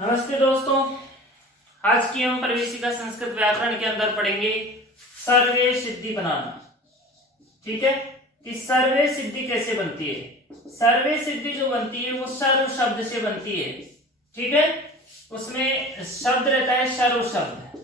नमस्ते दोस्तों, आज की हम प्रवेशिका संस्कृत व्याकरण के अंदर पढ़ेंगे सर्वे सिद्धि बनाना। ठीक है कि सर्वे सिद्धि कैसे बनती है। सर्वे सिद्धि जो बनती है वो सर्व शब्द से बनती है। ठीक है, उसमें शब्द रहता है सर्व शब्द,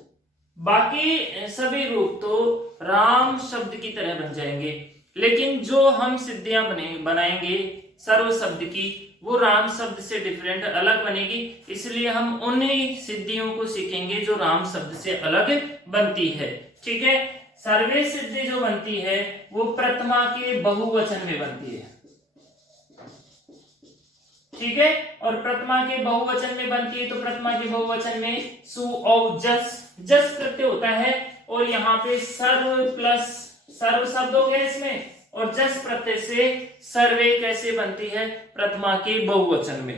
बाकी सभी रूप तो राम शब्द की तरह बन जाएंगे, लेकिन जो हम सिद्धियां बनाएंगे सर्व शब्द की वो राम शब्द से डिफरेंट अलग बनेगी। इसलिए हम उन्हीं सिद्धियों को सीखेंगे जो राम शब्द से अलग बनती है। ठीक है, सर्वे सिद्धि जो बनती है वो प्रथमा के बहुवचन में बनती है। ठीक है, और प्रथमा के बहुवचन में बनती है तो प्रथमा के बहुवचन में सु और जस प्रत्यय होता है, और यहाँ पे सर्व प्लस सर्व शब्द हो गया इसमें, और जस प्रत्यय से सर्वे कैसे बनती है प्रथमा के बहुवचन में।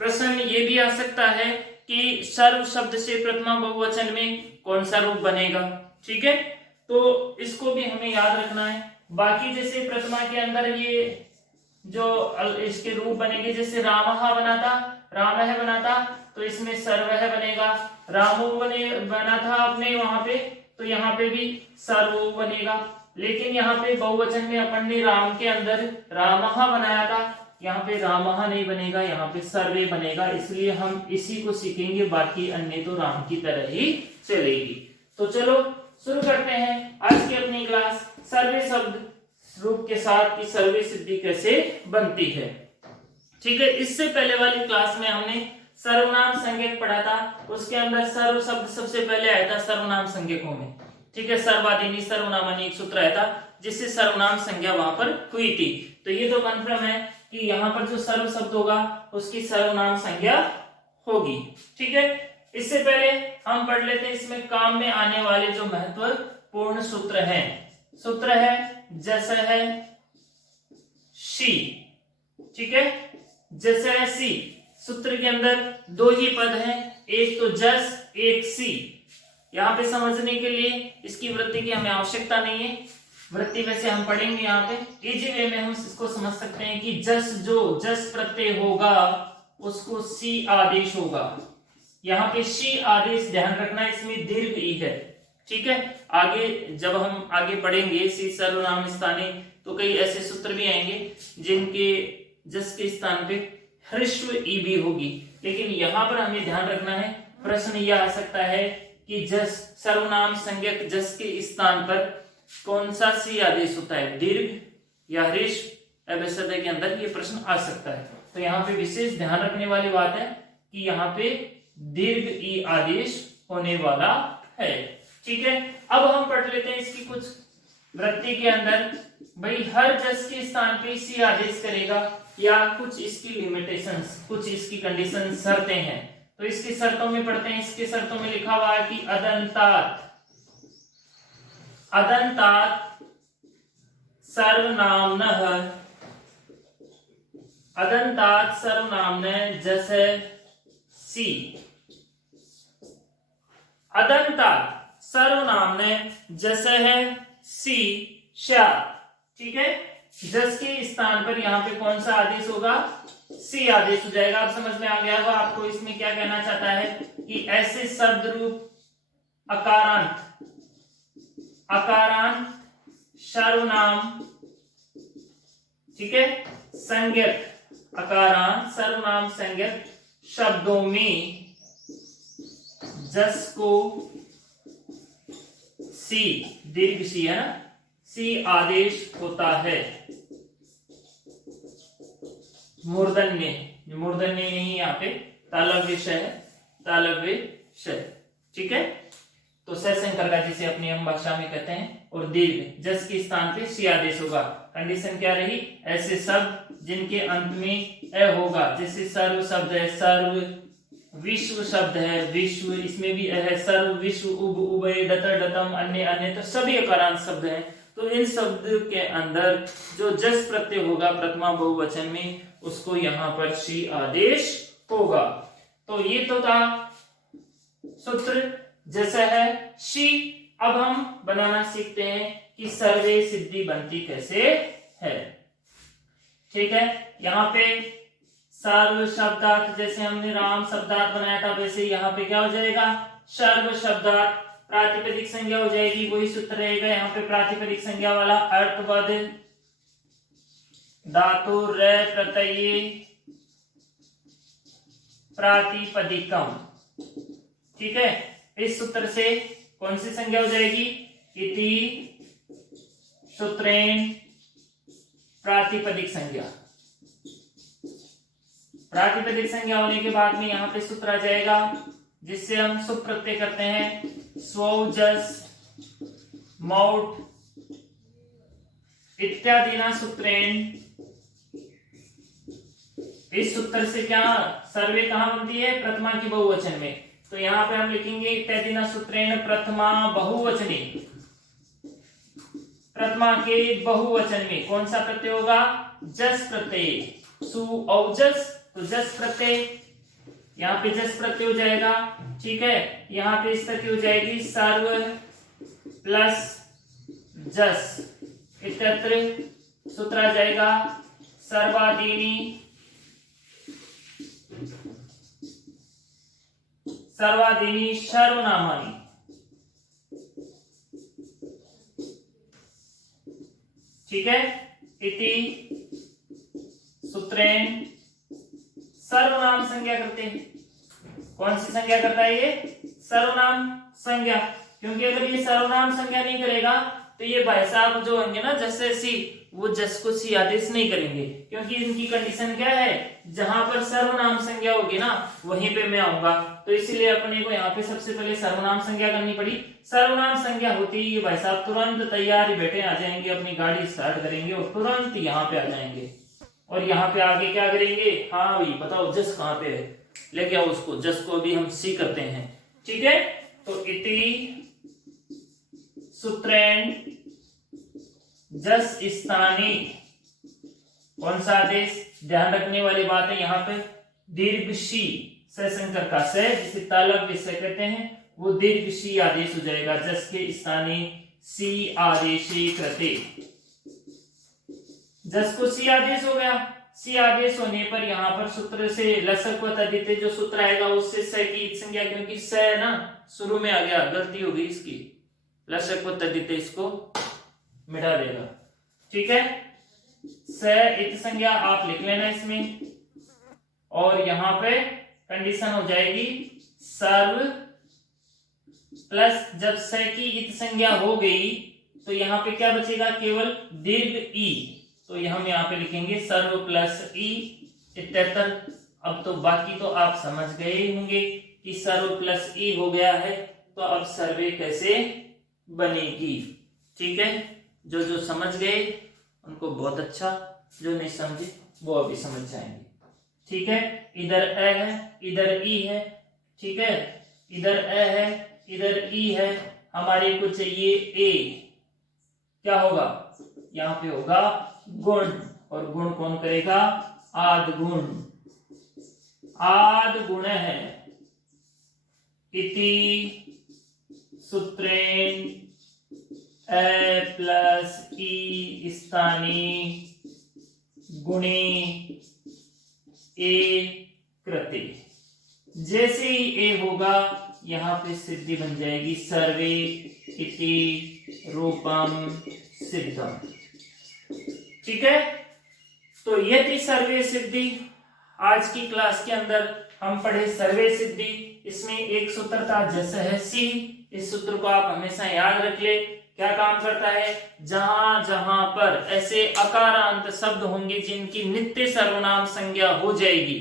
प्रश्न ये भी आ सकता है कि सर्व शब्द से प्रथमा बहुवचन में कौन सा रूप बनेगा। ठीक है, तो इसको भी हमें याद रखना है। बाकी जैसे प्रथमा के अंदर ये जो इसके रूप बनेंगे, जैसे रामः बना था, रामः बना था तो इसमें सर्वः बनेगा। रामो बना था अपने वहां पे, तो यहाँ पे भी सर्वो बनेगा। लेकिन यहाँ पे बहुवचन में अपन ने राम के अंदर रामः बनाया था, यहाँ पे रामः नहीं बनेगा, यहाँ पे सर्वे बनेगा। इसलिए हम इसी को सीखेंगे, बाकी अन्य तो राम की तरह ही चलेगी। तो चलो शुरू करते हैं आज की अपनी क्लास सर्वे शब्द रूप के साथ कि सर्वे सिद्धि कैसे बनती है। ठीक है, इससे पहले वाली क्लास में हमने सर्वनाम संज्ञक पढ़ा था, उसके अंदर सर्व शब्द सबसे पहले आया था सर्वनाम संज्ञकों में। ठीक है, सर्वादीनी सर्वनामानी एक सूत्र आया था जिससे सर्वनाम संज्ञा वहां पर हुई थी। तो ये तो कन्फर्म है कि यहाँ पर जो सर्व शब्द होगा उसकी सर्वनाम संज्ञा होगी। ठीक है, इससे पहले हम पढ़ लेते हैं इसमें काम में आने वाले जो महत्वपूर्ण सूत्र हैं। सूत्र है जैसे है सी। ठीक है, जैसे है सी सूत्र के अंदर दो ही पद हैं, एक तो जस एक सी। यहाँ पे समझने के लिए इसकी वृत्ति की हमें आवश्यकता नहीं है, वृत्ति वैसे हम पढ़ेंगे। यहाँ पे इजी वे में हम इसको समझ सकते हैं कि जस प्रत्यय होगा उसको सी आदेश होगा। यहाँ पे सी आदेश ध्यान रखना, इसमें दीर्घ ई है। ठीक है, आगे जब हम आगे पढ़ेंगे सी सर्वनाम स्थानीय तो कई ऐसे सूत्र भी आएंगे जिनके जस के स्थान पे ह्रस्व ई भी होगी, लेकिन यहाँ पर हमें ध्यान रखना है। प्रश्न यह आ सकता है कि जस सर्वनाम संज्ञक जस के स्थान पर कौन सा सी आदेश होता है, दीर्घ या ह्रस्व। अवसर के अंदर ये प्रश्न आ सकता है, तो यहाँ पे विशेष ध्यान रखने वाली बात है कि यहाँ पे दीर्घ ई आदेश होने वाला है। ठीक है, अब हम पढ़ लेते हैं इसकी कुछ वृत्ति के अंदर। भाई हर जस के स्थान पे सी आदेश करेगा या कुछ इसकी लिमिटेशंस, कुछ इसकी कंडीशन शर्तें हैं, तो इसकी शर्तों में पढ़ते हैं। इसके शर्तों में लिखा हुआ है कि अदंतात सर्वनाम्नः अदंतात सर्वनाम्नः जैसे सी। अदंतात सर्वनाम्नः जैसे है सी शा। ठीक है, जस के स्थान पर यहाँ पे कौन सा आदेश होगा, सी आदेश हो जाएगा। अब समझ में आ गया होगा आपको इसमें क्या कहना चाहता है कि ऐसे शब्द रूप अकारांत सर्वनाम, ठीक है, संज्ञक अकारांत सर्वनाम संज्ञक शब्दों में जस को सी, दीर्घ सी है ना, सी आदेश होता है। मूर्धन्य नहीं, यहाँ पे तालव्य श है, तालव्य श। ठीक है, तो सशंकर का जिसे अपनी हम भाषा में कहते हैं, और दीर्घ जस के स्थान पे सी आदेश होगा। कंडीशन क्या रही, ऐसे शब्द जिनके अंत में अ होगा, जैसे सर्व शब्द है, सर्व विश्व शब्द है, विश्व इसमें भी है, सर्व विश्व उब उभय डतर डतम अन्य अन्य, तो सभी अकारांत शब्द हैं। तो इन शब्द के अंदर जो जस प्रत्यय होगा प्रथमा बहुवचन में उसको यहाँ पर सी आदेश होगा। तो ये तो था सूत्र जैसा है सी। अब हम बनाना सीखते हैं कि सर्वे सिद्धि बनती कैसे है। ठीक है, यहाँ पे सर्व शब्दार्थ, जैसे हमने राम शब्दार्थ बनाया था वैसे यहाँ पे क्या हो जाएगा, सर्व शब्दार्थ। प्रातिपदिक संज्ञा हो जाएगी, वही सूत्र रहेगा यहाँ पे प्रातिपदिक संज्ञा वाला। अर्थवद धातु रे प्रत्यय प्रातिपदिकम। ठीक है, इस सूत्र से कौन सी संज्ञा हो जाएगी, इति सूत्रेण प्रातिपदिक संज्ञा। प्रातिपदिक संज्ञा होने के बाद में यहाँ पे सूत्र आ जाएगा जिससे हम शुभ प्रत्यय करते हैं, स्वौ जस मौट इत्यादि ना सूत्रेण। इस सूत्र से क्या सर्वे कहां बनती है, प्रथमा की बहुवचन में। तो यहाँ पे हम लिखेंगे इत्यादि ना सूत्रेण प्रथमा बहुवचने। प्रथमा के बहुवचन में कौन सा प्रत्यय होगा, जस प्रत्यय। सु औ जस, तो जस प्रत्यय, यहाँ पे जस प्रत्यय हो जाएगा। ठीक है, यहाँ पे स्थिति हो जाएगी सर्व प्लस जस इत्यत्र। सूत्र आ जाएगा सर्वादीनी सर्वादीनी सर्वनामानि। ठीक है, इति सूत्रेण सर्वनाम संज्ञा करते हैं। कौन सी संज्ञा करता है ये, सर्वनाम संज्ञा। क्योंकि अगर ये सर्वनाम संज्ञा नहीं करेगा तो ये भाई साहब जो होंगे ना जैसे सी, वो जस को सी आदेश नहीं करेंगे। क्योंकि इनकी कंडीशन क्या है, जहां पर सर्वनाम संज्ञा होगी ना वहीं पे मैं आऊंगा। तो इसीलिए अपने को यहाँ पे सबसे पहले सर्वनाम संज्ञा करनी पड़ी। सर्वनाम संज्ञा होती ही ये भाई साहब तुरंत तैयारी बैठे आ जाएंगे, अपनी गाड़ी स्टार्ट करेंगे और तुरंत यहाँ पे आ जाएंगे। और यहाँ पे आगे क्या करेंगे, हाँ भाई बताओ जस कहाँ पे है, लेके आओ उसको, जस को भी हम सी करते हैं। ठीक है, तो इति सूत्रेण जस स्थानी। कौन सा आदेश, ध्यान रखने वाली बात है यहाँ पे, दीर्घ शी सशंकर का से, जिसे तालव्य से कहते हैं, वो दीर्घ शी आदेश हो जाएगा। जस के स्थानी सी आदेशे कृते। जस को सी आदेश हो गया। सी आदेश होने पर यहाँ पर सूत्र से लसक व तद्धित जो सूत्र आएगा उससे स की संज्ञा, क्योंकि स ना शुरू में आ गया, गलती हो गई इसकी, लसक व तद्धित इसको मिटा देगा। ठीक है, स इत संज्ञा आप लिख लेना इसमें। और यहाँ पे कंडीशन हो जाएगी सर्व प्लस, जब स की इत संज्ञा हो गई तो यहाँ पे क्या बचेगा, केवल दीर्घ ई। तो हम यहाँ पे लिखेंगे सर्व प्लस ई इत्यतर। अब तो बाकी तो आप समझ गए होंगे कि सर्व प्लस ई हो गया है, तो अब सर्वे कैसे बनेगी। ठीक है, जो जो समझ गए उनको बहुत अच्छा, जो नहीं समझे वो अभी समझ जाएंगे। ठीक है, इधर ए है, इधर ई है। ठीक है, इधर ए है, इधर ई है। हमारे को चाहिए ए, क्या होगा, यहाँ पे होगा गुण। और गुण कौन करेगा, आद गुण। आद गुण है इति सूत्रेण ए प्लस ई स्थानी गुणे ए कृते। जैसे ही ए होगा यहाँ पे सिद्धि बन जाएगी, सर्वे इति रूपम सिद्धम। ठीक है, तो ये थी सर्वे सिद्धि। आज की क्लास के अंदर हम पढ़े सर्वे सिद्धि। इसमें एक सूत्र था जस है सी। इस सूत्र को आप हमेशा याद रख ले। क्या काम करता है, जहां जहां पर ऐसे अकारांत शब्द होंगे जिनकी नित्य सर्वनाम संज्ञा हो जाएगी,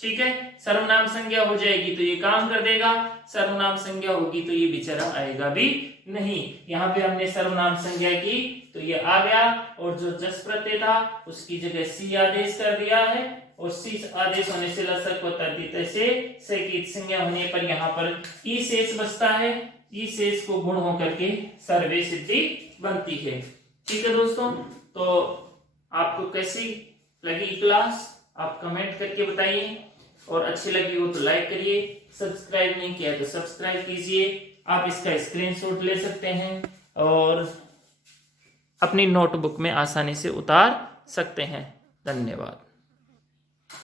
ठीक है, सर्वनाम संज्ञा हो जाएगी तो ये काम कर देगा, सर्वनाम संज्ञा होगी तो ये बेचारा आएगा भी नहीं। यहाँ पे हमने सर्वनाम संज्ञा की तो ये आ गया, और जो जस प्रत्यय था उसकी जगह सी आदेश कर दिया है, और सी आदेश होने से लसक व तद्धित से की संज्ञा होने पर यहाँ पर ई शेष बचता है। ई शेष को गुण होकर के सर्वे सिद्धि बनती है। ठीक है दोस्तों, तो आपको कैसी लगी क्लास आप कमेंट करके बताइए, और अच्छी लगी हो तो लाइक करिए, सब्सक्राइब नहीं किया तो सब्सक्राइब कीजिए। आप इसका स्क्रीनशॉट ले सकते हैं और अपनी नोटबुक में आसानी से उतार सकते हैं। धन्यवाद।